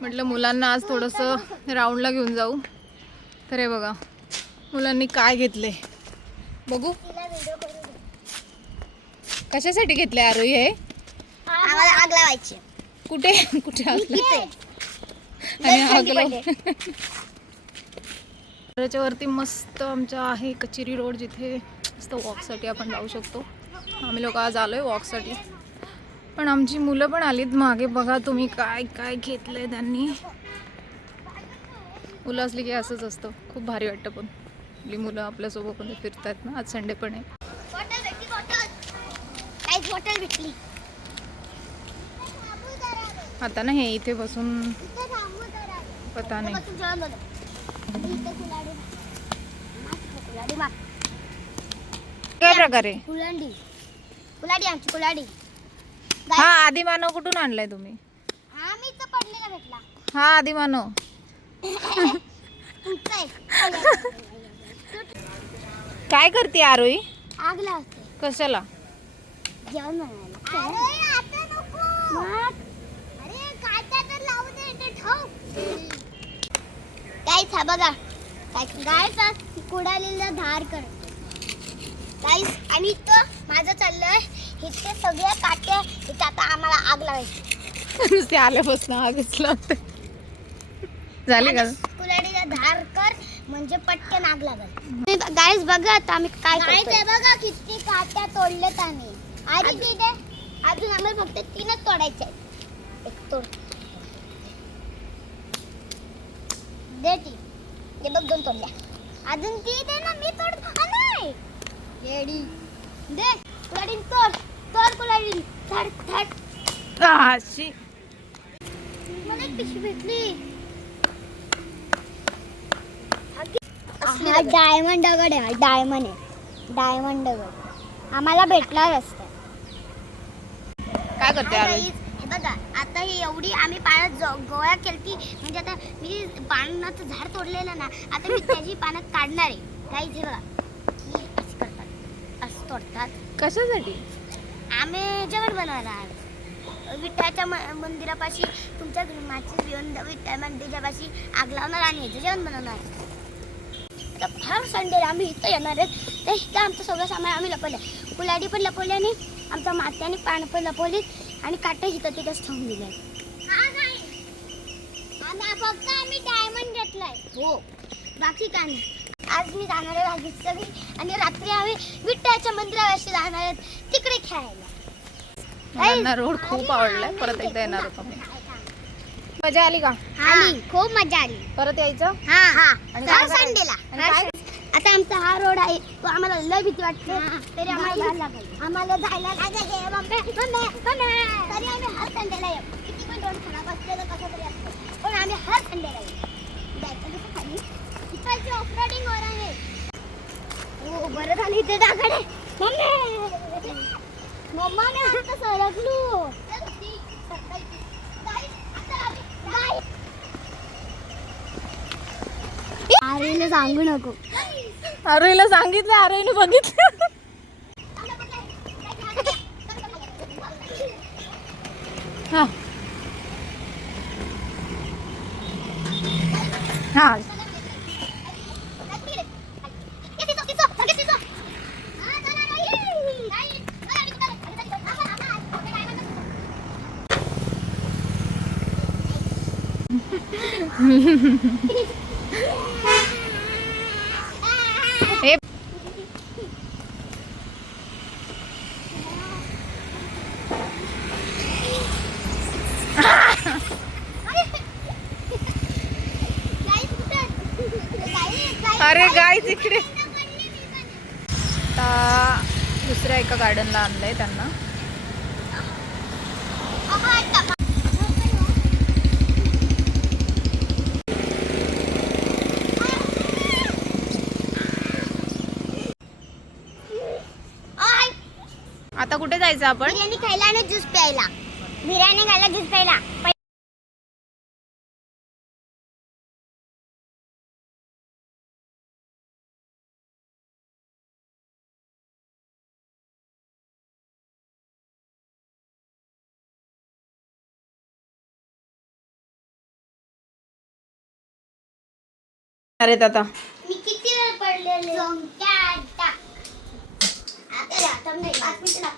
म्हटलं मुलांना आज थोडंसं राऊंडला घेऊन जाऊ. तर हे बघा मुलांनी काय घेतले बघू. कशासाठी घेतले आरोही हे? आम्हाला आग लावायची. कुठे कुठे आग आणि आग घराच्या वरती मस्त आमच्या आहे कचेरी रोड, जिथे मस्त वॉकसाठी आपण जाऊ शकतो. आम्ही लोक आज आलोय वॉकसाठी, पण आमची मुलं पण आलीत मागे. बघा तुम्ही काय काय घेतलंय त्यांनी. मुलं असली की असंच असतं, खूप भारी वाटतं. पण आपली मुलं आपल्यासोबत पण फिरतात ना. आज संडे पण आहे. बॉटल भेटली आता ना हे इथे बसून पता नाही काय प्रकारे. कुलाडी कुलाडी आमची कुलाडी. हा आदिमानव कुठून आणलाय तुम्ही? आम्ही तर पडलेला भेटला. हा आदिमानव काय करते आरोही? आग लावते. कशाला? जेवण बनवायला. आता नको. अरे काटा तर लावू दे ते ठेव. गाईस हा बघा. गाईस कुडालीला धार करते. गाईस आणि तो माझं चाललंय इथे सगळ्या काट्या इथे आता आम्हाला आग लावायची. नुसते आल्यापासून आगच लावते. झाली का? कुलाडीला धार कर म्हणजे पटकन आग लागल. गाईस बघा आता आम्ही काय करतोय. बघा किती काट्या तोडलेत आम्ही. आणि तिथे अजून आम्हाला फक्त 3च तोडायचे आहेत. एक तोड दे ती. हे बघ 2 तोडल्या. अजून ती दे ना, मी तोड नाही. रेडी दे. कुलाडी तोड तोड कुलाडी. धड धड. अशी मला एक पिशवी भेटली. हा डायमंड दगड आहे. डायमंड आहे. डायमंड दगड आम्हाला भेटला रस्ता. काय करते आरोही? हे बघा आता ही एवढी आम्ही पाण्यात गोळा केलती. म्हणजे आता मी पानाचं झाड तोडलेलं ना, आता मी त्याची पानं काढणार आहे. काहीच हे बघा मी असं करतात, असं तोडतात. कशासाठी? आम्ही जेवण बनवायला आहे. विठ्ठलाच्या मंदिरापाशी तुमच्या माची विठ्ठल मंदिरापाशी आग लावणार आणि याचं जेवण बनवणार. हर संडेला आम्ही इथं येणार आहेत. तर इथं आमचं सगळं सामान आम्ही लपवलं. कुलाडी पण लपवली आणि आमच्या मात्याने पानं पण लपवलीत आणि काटे इथं तिथंच ठेवून दिले. फक्त आम्ही डायमंड घेतलाय. हो बाकी काय नाही. आज मी जाणार आहे भाजीत सगळी आणि रात्री आम्ही विठ्ठलाच्या मंदिरापाशी जाणार आहेत तिकडे खेळायला. मुलांना रोड खूप आवडलाय. परत एकदा येणार होतो मी. मजा आली का? आली खूप मजा आली. परत यायचं? हा हा आणि हर काय संडेला. काय? आता आमचा हा रोड आहे तो आम्हाला लय भीती वाटते. तरी आम्हाला जायला लागेल. तरी आम्ही हर संडेला येऊ. किती पण रोड खराब असलेलं कसं तरी असतं, पण आम्ही हर संडेला येऊ. जायचं कसं खाली इथं ऑफरोडिंग वर आहे. हो बरं झालं इथे दगड आहे. मम्माने आता सरकलो. आरोहीला सांगू नको. आरोहीला सांगितलं, आरोहीने बघितलं. हा हा हे अरे गाय तिकडे. आता दुसऱ्या एका गार्डनला आणलंय त्यांना. आता कुठे जायचं आपण? बिर्याणी खायला आणि ज्यूस प्यायला. बिर्याणी खायला ज्यूस प्यायला. अरे आता मी किती वेळ पडलेले आता 5 मिनिटं